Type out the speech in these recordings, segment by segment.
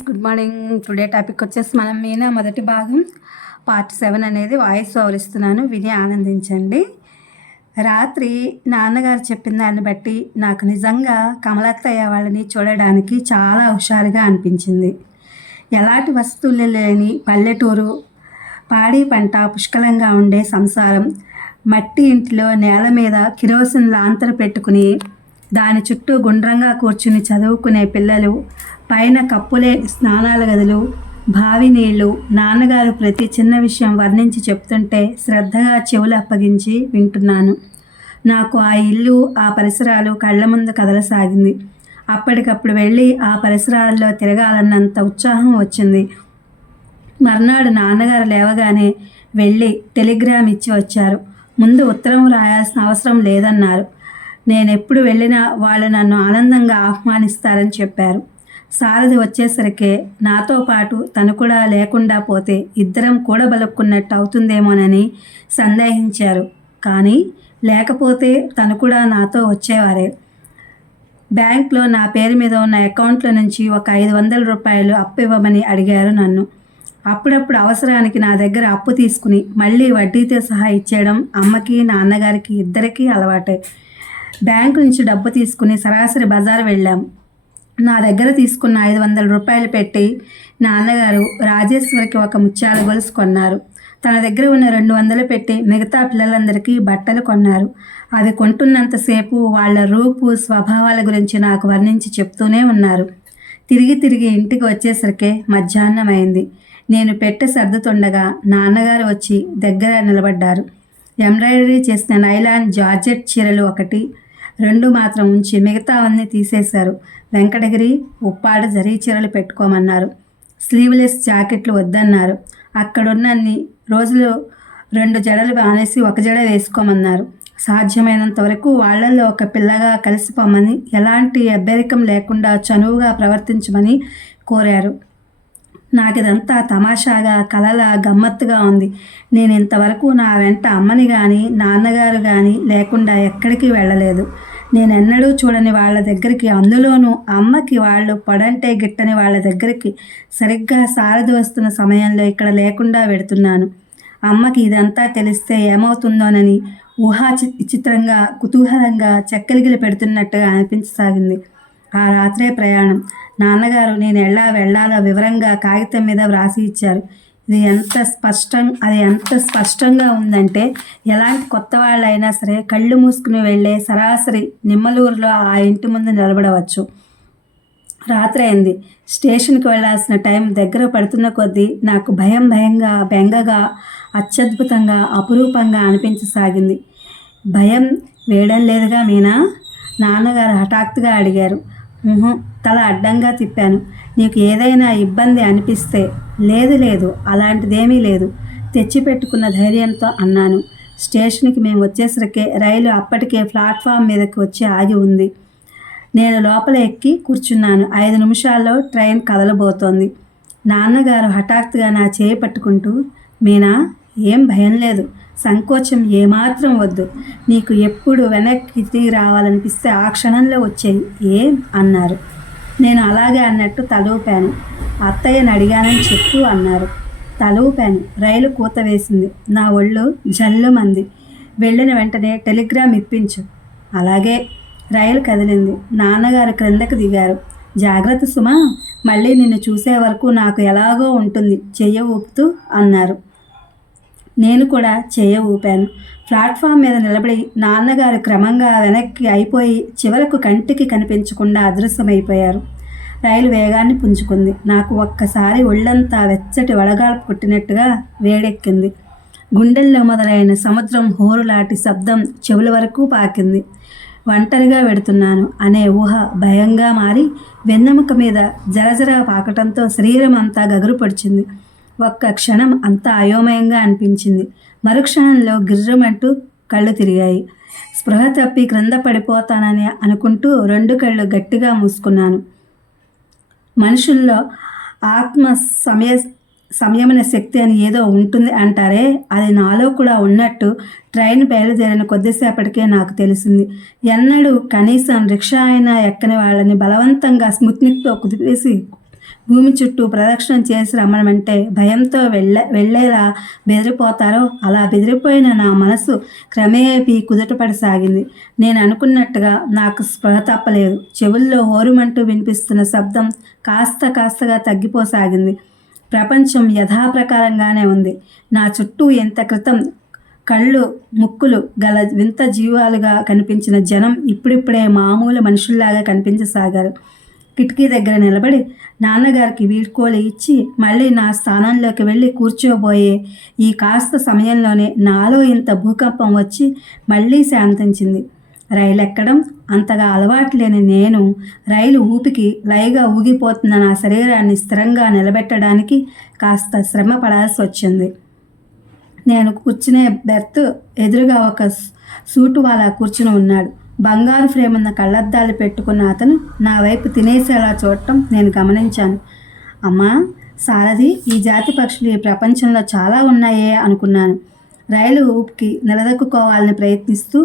Good morning. Today topic వచ్చేసి మనం మీనా మొదటి భాగం పార్ట్ 7 అనేది వాయిస్ ఓవర్ ఇస్తున్నాను, విని ఆనందించండి. రాత్రి నాన్నగారు చెప్పిన దాన్ని బట్టి నాకు నిజంగా కమలత్తయ్య వాళ్ళని చూడడానికి చాలా హుషారుగా అనిపించింది. ఎలాంటి వస్తువులు లేని పల్లెటూరు, పాడి పంట పుష్కలంగా ఉండే సంసారం, మట్టి ఇంటిలో నేల మీద కిరోసిన్ లాంతర పెట్టుకుని దాని చుట్టూ గుండ్రంగా కూర్చుని చదువుకునే పిల్లలు, పైన కప్పులే స్నానాల గదులు, బావి నీళ్లు. నాన్నగారు ప్రతి చిన్న విషయం వర్ణించి చెప్తుంటే శ్రద్ధగా చెవులు అప్పగించి వింటున్నాను. నాకు ఆ ఇల్లు, ఆ పరిసరాలు కళ్ళ ముందు కదలసాగింది. అప్పటికప్పుడు వెళ్ళి ఆ పరిసరాల్లో తిరగాలన్నంత ఉత్సాహం వచ్చింది. మర్నాడు నాన్నగారు లేవగానే వెళ్ళి టెలిగ్రామ్ ఇచ్చి వచ్చారు. ముందు ఉత్తరం రాయాల్సిన అవసరం లేదన్నారు. నేనెప్పుడు వెళ్ళినా వాళ్ళు నన్ను ఆనందంగా ఆహ్వానిస్తారని చెప్పారు. సారథి వచ్చేసరికే నాతో పాటు తను కూడా లేకుండా పోతే ఇద్దరం కూడబలుక్కున్నట్టు అవుతుందేమోనని సందేహించారు. కానీ లేకపోతే తను కూడా నాతో వచ్చేవారే. బ్యాంక్లో నా పేరు మీద ఉన్న అకౌంట్లో నుంచి ఒక 500 రూపాయలు అప్పు ఇవ్వమని అడిగారు నన్ను. అప్పుడప్పుడు అవసరానికి నా దగ్గర అప్పు తీసుకుని మళ్ళీ వడ్డీతో సహా ఇచ్చేయడం అమ్మకి నాన్నగారికి ఇద్దరికీ అలవాటే. బ్యాంకు నుంచి డబ్బు తీసుకుని సరాసరి బజారు వెళ్ళాం. నా దగ్గర తీసుకున్న 500 రూపాయలు పెట్టి నాన్నగారు రాజేశ్వరికి ఒక ముత్యాల గొలుసు కొన్నారు. తన దగ్గర ఉన్న 200 పెట్టి మిగతా పిల్లలందరికీ బట్టలు కొన్నారు. అవి కొంటున్నంతసేపు వాళ్ళ రూపు స్వభావాల గురించి నాకు వర్ణించి చెప్తూనే ఉన్నారు. తిరిగి ఇంటికి వచ్చేసరికి మధ్యాహ్నం అయింది. నేను పెట్టె సర్దుతుండగా నాన్నగారు వచ్చి దగ్గర నిలబడ్డారు. ఎంబ్రాయిడరీ చేసిన నైలాన్ జార్జెట్ చీరలు 1, 2 మాత్రం ఉంచి మిగతావన్నీ తీసేశారు. వెంకటగిరి, ఉప్పాడ జరీ చీరలు పెట్టుకోమన్నారు. స్లీవ్లెస్ జాకెట్లు వద్దన్నారు. అక్కడున్నన్ని రోజులు 2 జడలు మానేసి 1 జడ వేసుకోమన్నారు. సాధ్యమైనంత వరకు వాళ్లల్లో ఒక పిల్లగా కలిసిపోమని, ఎలాంటి అబ్బెరికం లేకుండా చనువుగా ప్రవర్తించమని కోరారు. నాకిదంతా తమాషాగా, కలలా, గమ్మత్తుగా ఉంది. నేను ఇంతవరకు నా వెంట అమ్మని కానీ నాన్నగారు కానీ లేకుండా ఎక్కడికి వెళ్ళలేదు. నేనెన్నడూ చూడని వాళ్ళ దగ్గరికి, అందులోనూ అమ్మకి వాళ్ళు పొడంటే గిట్టని వాళ్ళ దగ్గరికి సరిగ్గా సారథి వస్తున్న సమయంలో ఇక్కడ లేకుండా వెడుతున్నాను. అమ్మకి ఇదంతా తెలిస్తే ఏమవుతుందోనని విచిత్రంగా, కుతూహలంగా చెక్కలిగిలి పెడుతున్నట్టుగా అనిపించసాగింది. ఆ రాత్రే ప్రయాణం. నాన్నగారు నేను ఎలా వెళ్ళాలో వివరంగా కాగితం మీద వ్రాసి ఇచ్చారు. అది ఎంత స్పష్టంగా ఉందంటే ఎలాంటి కొత్త వాళ్ళైనా సరే కళ్ళు మూసుకుని వెళ్ళే సరాసరి నిమ్మలూరులో ఆ ఇంటి ముందు నిలబడవచ్చు. రాత్రి అయింది. స్టేషన్కి వెళ్ళాల్సిన టైం దగ్గర పడుతున్న కొద్దీ నాకు భయంగా, బెంగగా, అత్యద్భుతంగా, అపురూపంగా అనిపించసాగింది. భయం వేయడం లేదుగా మీనా? నాన్నగారు హఠాత్తుగా అడిగారు. తల అడ్డంగా తిప్పాను. నీకు ఏదైనా ఇబ్బంది అనిపిస్తే? లేదు, అలాంటిదేమీ లేదు, తెచ్చిపెట్టుకున్న ధైర్యంతో అన్నాను. స్టేషన్కి మేము వచ్చేసరికి రైలు అప్పటికే ప్లాట్ఫామ్ మీదకి వచ్చి ఆగి ఉంది. నేను లోపల ఎక్కి కూర్చున్నాను. 5 నిమిషాల్లో ట్రైన్ కదలబోతోంది. నాన్నగారు హఠాత్తుగా నా చేయి పట్టుకుంటూ, మీనా, ఏం భయం లేదు, సంకోచం ఏమాత్రం వద్దు. నీకు ఎప్పుడు వెనక్కి తిరిగి రావాలనిపిస్తే ఆ క్షణంలో వచ్చేయి ఏం అన్నారు. నేను అలాగే అన్నట్టు తలూపాను. అత్తయ్యని అడిగానని చెప్పు అన్నారు. తలూపాను. రైలు కూత వేసింది. నా ఒళ్ళు జల్లుమంది. వెళ్ళిన వెంటనే టెలిగ్రామ్ ఇప్పించు. అలాగే. రైలు కదిలింది. నాన్నగారు క్రిందకు దిగారు. జాగ్రత్త సుమా, మళ్ళీ నిన్ను చూసే వరకు నాకు ఎలాగో ఉంటుంది, చెయ్య ఊపుతూ అన్నారు. నేను కూడా చెయ్య ఊపాను. ప్లాట్ఫామ్ మీద నిలబడి నాన్నగారు క్రమంగా వెనక్కి అయిపోయి చివరకు కంటికి కనిపించకుండా అదృశ్యమైపోయారు. రైలు వేగాన్ని పుంజుకుంది. నాకు ఒక్కసారి ఒళ్ళంతా వెచ్చటి వడగాల్పు కొట్టినట్టుగా వేడెక్కింది. గుండెల్లో మొదలైన సముద్రం హోరులాంటి శబ్దం చెవుల వరకు పాకింది. ఒంటరిగా వెడుతున్నాను అనే ఊహ భయంగా మారి వెన్నెముక మీద జరజర పాకటంతో శరీరం అంతా గగురు పొడిచింది. ఒక్క క్షణం అంతా అయోమయంగా అనిపించింది. మరుక్షణంలో గిర్రమంటూ కళ్ళు తిరిగాయి. స్పృహ తప్పి క్రింద పడిపోతానని అనుకుంటూ 2 కళ్ళు గట్టిగా మూసుకున్నాను. మనుషుల్లో ఆత్మ సంయమన శక్తి అని ఏదో ఉంటుంది అంటారే, అది నాలో కూడా ఉన్నట్టు ట్రైన్ బయలుదేరిన కొద్దిసేపటికే నాకు తెలిసింది. ఎన్నడూ కనీసం రిక్షా అయినా ఎక్కని వాళ్ళని బలవంతంగా స్మృతితో కుదిపేసి భూమి చుట్టూ ప్రదక్షిణం చేసి రమ్మనమంటే భయంతో వెళ్ళేలా బెదిరిపోతారో అలా బెదిరిపోయిన నా మనసు క్రమేపీ కుదుటపడసాగింది. నేను అనుకున్నట్టుగా నాకు స్పృహ తప్పలేదు. చెవుల్లో హోరుమంటూ వినిపిస్తున్న శబ్దం కాస్తగా తగ్గిపోసాగింది. ప్రపంచం యథాప్రకారంగానే ఉంది. నా చుట్టూ ఎంత క్రితం కళ్ళు ముక్కులు గల వింత జీవాలుగా కనిపించిన జనం ఇప్పుడిప్పుడే మామూలు మనుషుల్లాగా కనిపించసాగారు. కిటికీ దగ్గర నిలబడి నాన్నగారికి వీడ్కోలు ఇచ్చి మళ్ళీ నా స్థానంలోకి వెళ్ళి కూర్చోబోయే ఈ కాస్త సమయంలోనే నాలో ఇంత భూకంపం వచ్చి మళ్ళీ శాంతించింది. రైలు ఎక్కడం అంతగా అలవాటు లేని నేను రైలు ఊపికి లయగా ఊగిపోతున్న నా శరీరాన్ని స్థిరంగా నిలబెట్టడానికి కాస్త శ్రమ పడాల్సి వచ్చింది. నేను కూర్చునే బెర్త్ ఎదురుగా ఒక సూటు వాలా కూర్చుని ఉన్నాడు. బంగారు ఫ్రేమ్ ఉన్న కళ్ళద్దాలు పెట్టుకున్న అతను నా వైపు తినేసేలా చూడటం నేను గమనించాను. అమ్మా సారథి, ఈ జాతి పక్షులు ఈ ప్రపంచంలో చాలా ఉన్నాయే అనుకున్నాను. రైలు ఊపికి నిలదొక్కుకోవాలని ప్రయత్నిస్తూ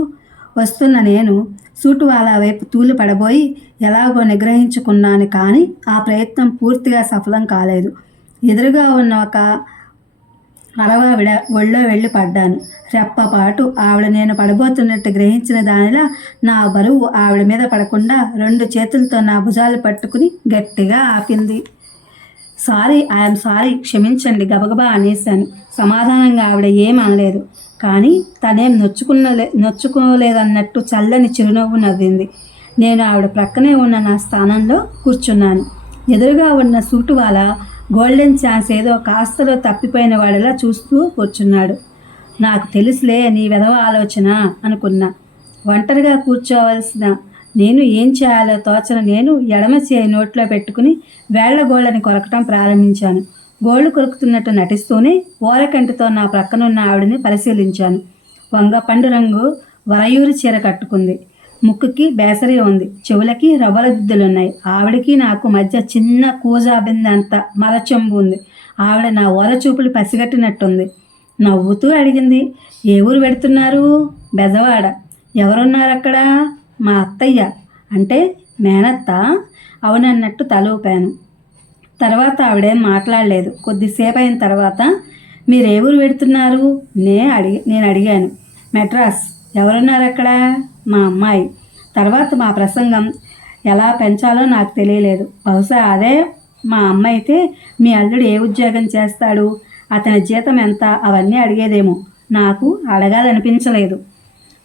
వస్తున్న నేను సూటు వాళ్ళ వైపు తూలు పడబోయి ఎలాగో నిగ్రహించుకున్నాను. కానీ ఆ ప్రయత్నం పూర్తిగా సఫలం కాలేదు. ఎదురుగా ఉన్న ఒక అలవావిడ ఒళ్ళో వెళ్ళి పడ్డాను. రెప్పపాటు ఆవిడ నేను పడబోతున్నట్టు గ్రహించిన దానిలా నా బరువు ఆవిడ మీద పడకుండా 2 చేతులతో నా భుజాలు పట్టుకుని గట్టిగా ఆపింది. ఐఎమ్ సారీ, క్షమించండి గబగబా అనేశాను. సమాధానంగా ఆవిడ ఏం అనలేదు. కానీ తనేం నొచ్చుకోలేదన్నట్టు చల్లని చిరునవ్వు నవ్వింది. నేను ఆవిడ ప్రక్కనే ఉన్న నా స్థానంలో కూర్చున్నాను. ఎదురుగా ఉన్న సూటు వాళ్ళ గోల్డెన్ ఛాన్స్ ఏదో కాస్తలో తప్పిపోయిన వాడిలా చూస్తూ కూర్చున్నాడు. నాకు తెలుసులే నీ వెధవ ఆలోచన అనుకున్నా. ఒంటరిగా కూర్చోవలసిన నేను ఏం చేయాలో తోచన నేను ఎడమ చేయి నోట్లో పెట్టుకుని వేళ్ల గోళ్ళని కొరకటం ప్రారంభించాను. గోళ్ళు కొరుకుతున్నట్టు నటిస్తూనే ఓరకంటితో నా ప్రక్కనున్న ఆవిడని పరిశీలించాను. వంగపండు రంగు వరయూరి చీర కట్టుకుంది. ముక్కుకి బేసరి ఉంది. చెవులకి రవ్వల దిద్దులున్నాయి. ఆవిడకి నాకు మధ్య చిన్న కూజాబింది అంత మరచెంబు ఉంది. ఆవిడ నా ఓరచూపులు పసిగట్టినట్టుంది. నవ్వుతూ అడిగింది, ఏ ఊరు పెడుతున్నారు? బెజవాడ. ఎవరున్నారు అక్కడ? మా అత్తయ్య. అంటే మేనత్త? అవునన్నట్టు తల ఊపాను. తర్వాత ఆవిడేం మాట్లాడలేదు. కొద్దిసేపు అయిన తర్వాత మీరు ఏ ఊరు పెడుతున్నారు నేను అడిగాను. మెడ్రాస్. ఎవరున్నారు అక్కడ? మా అమ్మాయి. తర్వాత మా ప్రసంగం ఎలా పెంచాలో నాకు తెలియలేదు. బహుశా అదే మా అమ్మ అయితే మీ అల్లుడు ఏ ఉద్యోగం చేస్తాడు, అతని జీతం ఎంత, అవన్నీ అడిగేదేమో. నాకు అడగాలనిపించలేదు.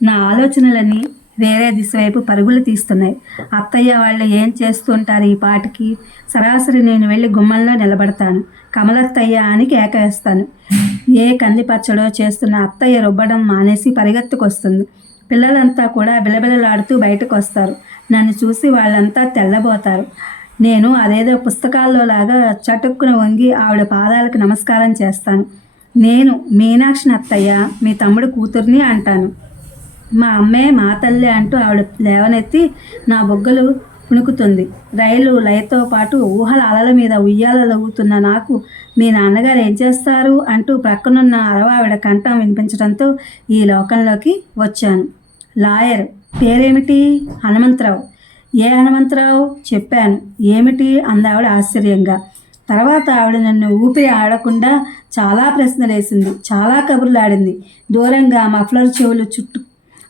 నా ఆలోచనలన్నీ వేరే దిశ వైపు పరుగులు తీస్తున్నాయి. అత్తయ్య వాళ్ళు ఏం చేస్తుంటారు ఈ పాటికి? సరాసరి నేను వెళ్ళి గుమ్మంలో నిలబడతాను. కమలత్తయ్య అని కేక వేస్తాను. ఏ కంది పచ్చడో చేస్తున్న అత్తయ్య రుబ్బడం మానేసి పరిగెత్తుకొస్తుంది. పిల్లలంతా కూడా బిలబిలలాడుతూ బయటకు వస్తారు. నన్ను చూసి వాళ్ళంతా తెల్లబోతారు. నేను అదేదో పుస్తకాల్లో లాగా చటుక్కున వంగి ఆవిడ పాదాలకు నమస్కారం చేస్తాను. నేను మీనాక్షిని అత్తయ్య, మీ తమ్ముడు కూతుర్ని అంటాను. మా అమ్మే మా తల్లి అంటూ ఆవిడ లేవనెత్తి నా బొగ్గలు పుణుకుతుంది. రైలు లయతో పాటు ఊహల అలల మీద ఉయ్యాలవుతున్న నాకు మీ నాన్నగారు ఏం చేస్తారు అంటూ ప్రక్కనున్న అరవావిడ కంఠం వినిపించడంతో ఈ లోకంలోకి వచ్చాను. లాయర్. పేరేమిటి? హనుమంతరావు. ఏ హనుమంతరావు? చెప్పాను. ఏమిటి అందావిడ ఆశ్చర్యంగా. తర్వాత ఆవిడ నన్ను ఊపిరి ఆడకుండా చాలా ప్రశ్నలేసింది. చాలా కబుర్లాడింది. దూరంగా మఫ్లర్ చెవులు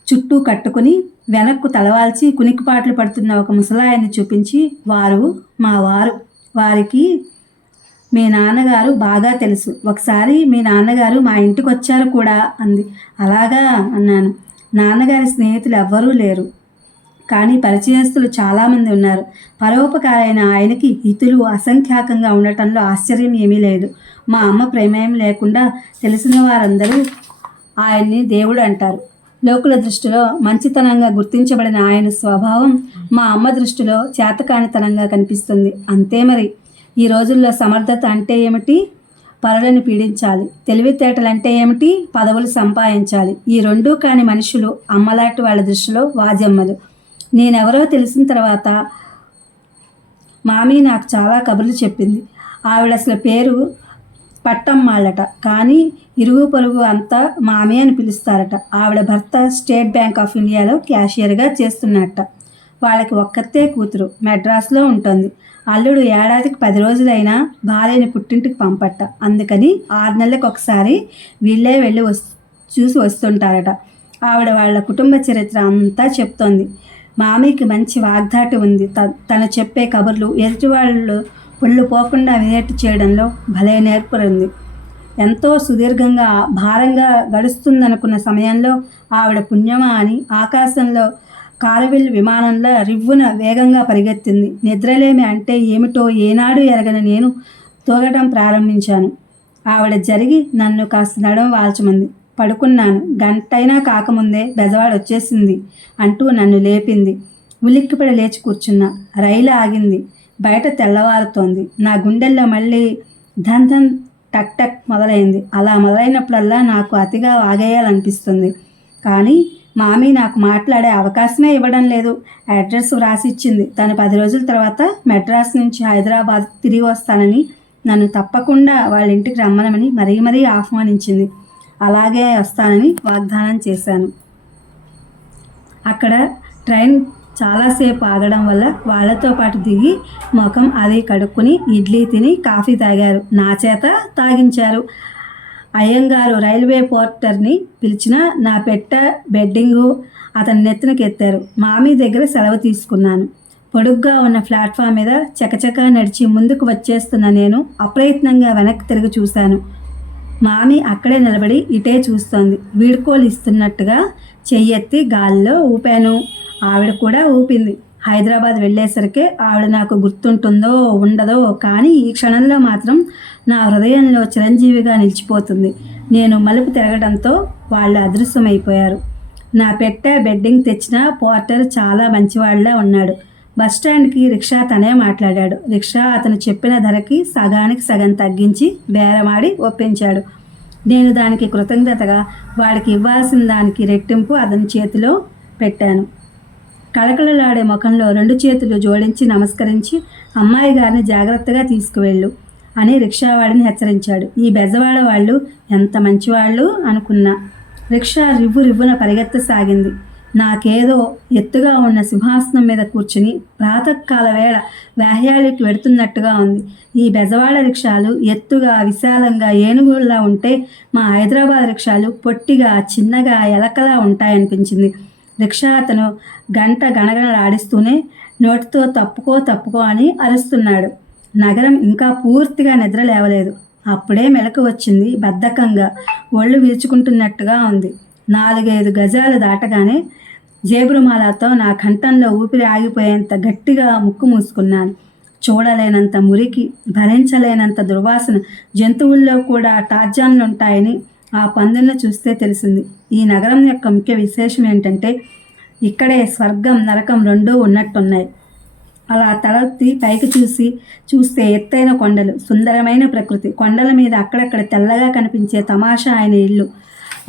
చుట్టూ కట్టుకుని వెనక్కు తలవాల్చి కునికిపాట్లు పడుతున్న ఒక ముసలాయన్ని చూపించి, మా వారు. వారికి మీ నాన్నగారు బాగా తెలుసు. ఒకసారి మీ నాన్నగారు మా ఇంటికి వచ్చారు కూడా అంది. అలాగా అన్నాను. నాన్నగారి స్నేహితులు ఎవ్వరూ లేరు, కానీ పరిచయస్తులు చాలామంది ఉన్నారు. పరోపకారైన ఆయనకి హితులు అసంఖ్యాకంగా ఉండటంలో ఆశ్చర్యం ఏమీ లేదు. మా అమ్మ ప్రమేయం లేకుండా తెలిసిన వారందరూ ఆయన్ని దేవుడు అంటారు. లోకుల దృష్టిలో మంచితనంగా గుర్తించబడిన ఆయన స్వభావం మా అమ్మ దృష్టిలో చేతకానితనంగా కనిపిస్తుంది. అంతే మరి. ఈ రోజుల్లో సమర్థత అంటే ఏమిటి? పరులను పీడించాలి. తెలివితేటలంటే ఏమిటి? పదవులు సంపాదించాలి. ఈ రెండూ కాని మనుషులు అమ్మలాంటి వాళ్ళ దృష్టిలో వాజమ్మలు. నేనెవరో తెలిసిన తర్వాత మామీ నాకు చాలా కబుర్లు చెప్పింది. ఆవిడ అసలు పేరు పట్టమ్మాళ్ళట, కానీ ఇరుగు పొరుగు అంతా మామీ అని పిలుస్తారట. ఆవిడ భర్త స్టేట్ బ్యాంక్ ఆఫ్ ఇండియాలో క్యాషియర్గా చేస్తున్నట్ట. వాళ్ళకి ఒక్కతే కూతురు మెడ్రాస్లో ఉంటుంది. అల్లుడు ఏడాదికి 10 రోజులైనా భార్యని పుట్టింటికి పంపట్ట. అందుకని 6 నెలలకు ఒకసారి వీళ్ళే వెళ్ళి చూసి వస్తుంటారట. ఆవిడ వాళ్ళ కుటుంబ చరిత్ర అంతా చెప్తోంది. మామీకి మంచి వాగ్దాటి ఉంది. తను చెప్పే కబుర్లు ఎదుటి వాళ్ళు ఒళ్ళు పోకుండా వినేట్టు చేయడంలో భలే నేర్పురుంది. ఎంతో సుదీర్ఘంగా భారంగా గడుస్తుందనుకున్న సమయంలో ఆవిడ పుణ్యమా అని ఆకాశంలో కారువిల్ విమానంలో రివ్వున వేగంగా పరిగెత్తింది. నిద్రలేమి అంటే ఏమిటో ఏనాడు ఎరగని నేను తూగటం ప్రారంభించాను. ఆవిడ జరిగి నన్ను కాస్త నడవ వాల్చమంది. పడుకున్నాను. గంటైనా కాకముందే బెజవాడ వచ్చేసింది అంటూ నన్ను లేపింది. ఉలిక్కిపడి లేచి కూర్చున్నా. రైలు ఆగింది. బయట తెల్లవారుతోంది. నా గుండెల్లో మళ్ళీ ధన్ ధన్ టక్ టక్ మొదలైంది. అలా మొదలైనప్పుడల్లా నాకు అతిగా వాగేయాలనిపిస్తుంది. కానీ మామీ నాకు మాట్లాడే అవకాశమే ఇవ్వడం లేదు. అడ్రస్ వ్రాసి ఇచ్చింది. తను 10 రోజుల తర్వాత మెడ్రాస్ నుంచి హైదరాబాద్ తిరిగి వస్తానని, నన్ను తప్పకుండా వాళ్ళ ఇంటికి రమ్మనమని మరీ ఆహ్వానించింది. అలాగే వస్తానని వాగ్దానం చేశాను. అక్కడ ట్రైన్ చాలాసేపు ఆగడం వల్ల వాళ్ళతో పాటు దిగి ముఖం అది కడుక్కుని ఇడ్లీ తిని కాఫీ తాగారు. నా చేత తాగించారు. అయ్యంగారు రైల్వే పోర్టర్ని పిలిచిన నా బెడ్డింగు అతని నెత్తినకెత్తారు. మామీ దగ్గర సెలవు తీసుకున్నాను. పొడుగ్గా ఉన్న ప్లాట్ఫామ్ మీద చకచకా నడిచి ముందుకు వచ్చేస్తున్న నేను అప్రయత్నంగా వెనక్కి తిరిగి చూశాను. మామీ అక్కడే నిలబడి ఇటే చూస్తోంది. వీడ్కోలు ఇస్తున్నట్టుగా చెయ్యెత్తి గాలిలో ఊపాను. ఆవిడ కూడా ఊపింది. హైదరాబాద్ వెళ్ళేసరికి ఆవిడ నాకు గుర్తుంటుందో ఉండదో కానీ ఈ క్షణంలో మాత్రం నా హృదయంలో చిరంజీవిగా నిలిచిపోతుంది. నేను మలుపు తిరగడంతో వాళ్ళు అదృశ్యమైపోయారు. నా బెడ్డింగ్ తెచ్చిన పోర్టర్ చాలా మంచివాళ్ళ ఉన్నాడు. బస్టాండ్కి రిక్షా తనే మాట్లాడాడు. రిక్షా అతను చెప్పిన ధరకి సగానికి సగం తగ్గించి బేరమాడి ఒప్పించాడు. నేను దానికి కృతజ్ఞతగా వాడికి ఇవ్వాల్సిన దానికి రెట్టింపు అతని చేతిలో పెట్టాను. కళకళలాడే ముఖంలో 2 చేతులు జోడించి నమస్కరించి అమ్మాయి గారిని జాగ్రత్తగా తీసుకువెళ్ళు అని రిక్షావాడిని హెచ్చరించాడు. ఈ బెజవాడ వాళ్ళు ఎంత మంచివాళ్ళు అనుకున్నా. రిక్షా రివ్వున పరిగెత్తసాగింది. నాకేదో ఎత్తుగా ఉన్న సింహాసనం మీద కూర్చుని ప్రాతకాల వేళ వ్యాహ్యాలకి వెడుతున్నట్టుగా ఉంది. ఈ బెజవాడ రిక్షాలు ఎత్తుగా విశాలంగా ఏనుగుల్లా ఉంటే మా హైదరాబాద్ రిక్షాలు పొట్టిగా చిన్నగా ఎలకలా ఉంటాయనిపించింది. రిక్షా అతను గంట గణగణలాడిస్తూనే నోటితో తప్పుకో అని అరుస్తున్నాడు. నగరం ఇంకా పూర్తిగా నిద్ర లేవలేదు. అప్పుడే మెలకు వచ్చింది. బద్ధకంగా ఒళ్ళు విరుచుకుంటున్నట్టుగా ఉంది. 4-5 గజాలు దాటగానే జేబురుమాలతో నా కంఠంలో ఊపిరి ఆగిపోయేంత గట్టిగా ముక్కు మూసుకున్నాను. చూడలేనంత మురికి, భరించలేనంత దుర్వాసన. జంతువుల్లో కూడా టార్జాన్లుంటాయని ఆ పందులను చూస్తే తెలిసింది. ఈ నగరం యొక్క ముఖ్య విశేషం ఏంటంటే ఇక్కడే స్వర్గం నరకం రెండూ ఉన్నట్టున్నాయి. అలా తలెత్తి పైకి చూస్తే ఎత్తైన కొండలు, సుందరమైన ప్రకృతి, కొండల మీద అక్కడక్కడ తెల్లగా కనిపించే తమాషా ఆయన ఇల్లు.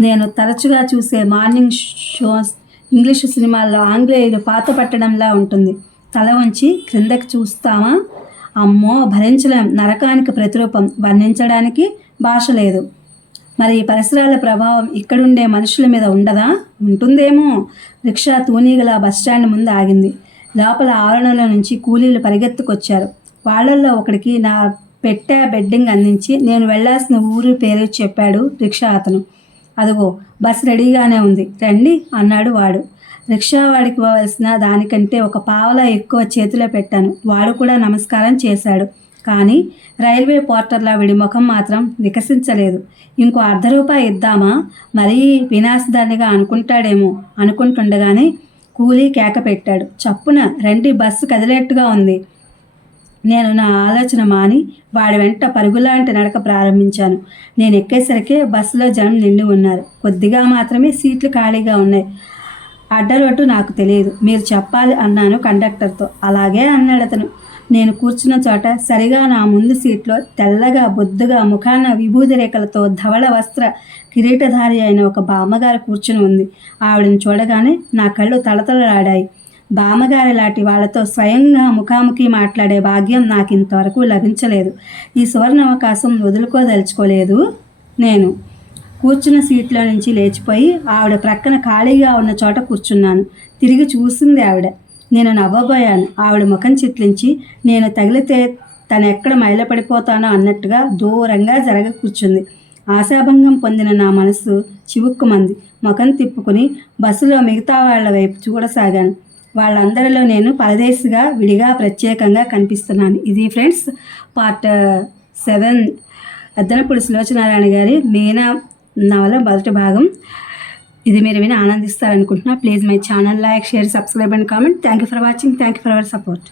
నేను తరచుగా చూసే మార్నింగ్ షోస్ ఇంగ్లీషు సినిమాల్లో ఆంగ్లేయులు పాత పట్టడంలా ఉంటుంది. తల వంచి క్రిందకి చూస్తామా? అమ్మో, భరించలేం. నరకానికి ప్రతిరూపం. వర్ణించడానికి భాష లేదు. మరి ఈ పరిసరాల ప్రభావం ఇక్కడుండే మనుషుల మీద ఉండదా? ఉంటుందేమో. రిక్షా తూనీగల బస్టాండ్ ముందు ఆగింది. లోపల ఆవరణల నుంచి కూలీలు పరిగెత్తుకొచ్చారు. వాళ్ళల్లో ఒకడికి నా బెడ్డింగ్ అందించి నేను వెళ్లాల్సిన ఊరు పేరు చెప్పాడు రిక్షా అతను. అదిగో బస్ రెడీగానే ఉంది, రండి అన్నాడు వాడు. రిక్షా వాడికి ఇవ్వవలసిన దానికంటే 1 పావలా ఎక్కువ చేతిలో పెట్టాను. వాడు కూడా నమస్కారం చేశాడు. కానీ రైల్వే పోర్టర్లా వీడి ముఖం మాత్రం వికసించలేదు. ఇంకో ₹1/2 ఇద్దామా? మరీ వినాశదానిగా అనుకుంటాడేమో అనుకుంటుండగానే కూలీ కేక పెట్టాడు. చప్పున రండి, బస్సు కదిలేట్టుగా ఉంది. నేను నా ఆలోచన మాని వాడి వెంట పరుగులాంటి నడక ప్రారంభించాను. నేను ఎక్కేసరికి బస్సులో జనం నిండి ఉన్నారు. కొద్దిగా మాత్రమే సీట్లు ఖాళీగా ఉన్నాయి. అడ్డరోటు నాకు తెలియదు, మీరు చెప్పాలి అన్నాను కండక్టర్తో. అలాగే అన్నాడు అతను. నేను కూర్చున్న చోట సరిగా నా ముందు సీట్లో తెల్లగా బొద్దుగా ముఖాన విభూతి రేఖలతో ధవళ వస్త్ర కిరీటధారి అయిన ఒక బామ్మగారు కూర్చుని ఉంది. ఆవిడని చూడగానే నా కళ్ళు తళతళలాడాయి. బామ్మగారి లాంటి వాళ్ళతో స్వయంగా ముఖాముఖి మాట్లాడే భాగ్యం నాకు ఇంతవరకు లభించలేదు. ఈ సువర్ణ అవకాశం వదులుకోదలుచుకోలేదు. నేను కూర్చున్న సీట్లో నుంచి లేచిపోయి ఆవిడ ప్రక్కన ఖాళీగా ఉన్న చోట కూర్చున్నాను. తిరిగి చూసింది ఆవిడ. నేను నవ్వబోయాను. ఆవిడ ముఖం చిట్లించి నేను తగిలితే తను ఎక్కడ మైలపడిపోతానో అన్నట్టుగా దూరంగా జరగ కూర్చుంది. ఆశాభంగం పొందిన నా మనసు చివుక్కుమంది. ముఖం తిప్పుకుని బస్సులో మిగతా వాళ్ళ వైపు చూడసాగాను. వాళ్ళందరిలో నేను పరదేశిగా విడిగా ప్రత్యేకంగా కనిపిస్తున్నాను. ఇది ఫ్రెండ్స్ పార్ట్ 7 అద్దనపూడి సులోచనారాయణ గారి మీనా నవల మొదటి భాగం. ఇది మీరు విని ఆనందిస్తారనుకుంటున్నా. Please my channel like, share, subscribe and comment. Thank you for watching. Thank you for our support.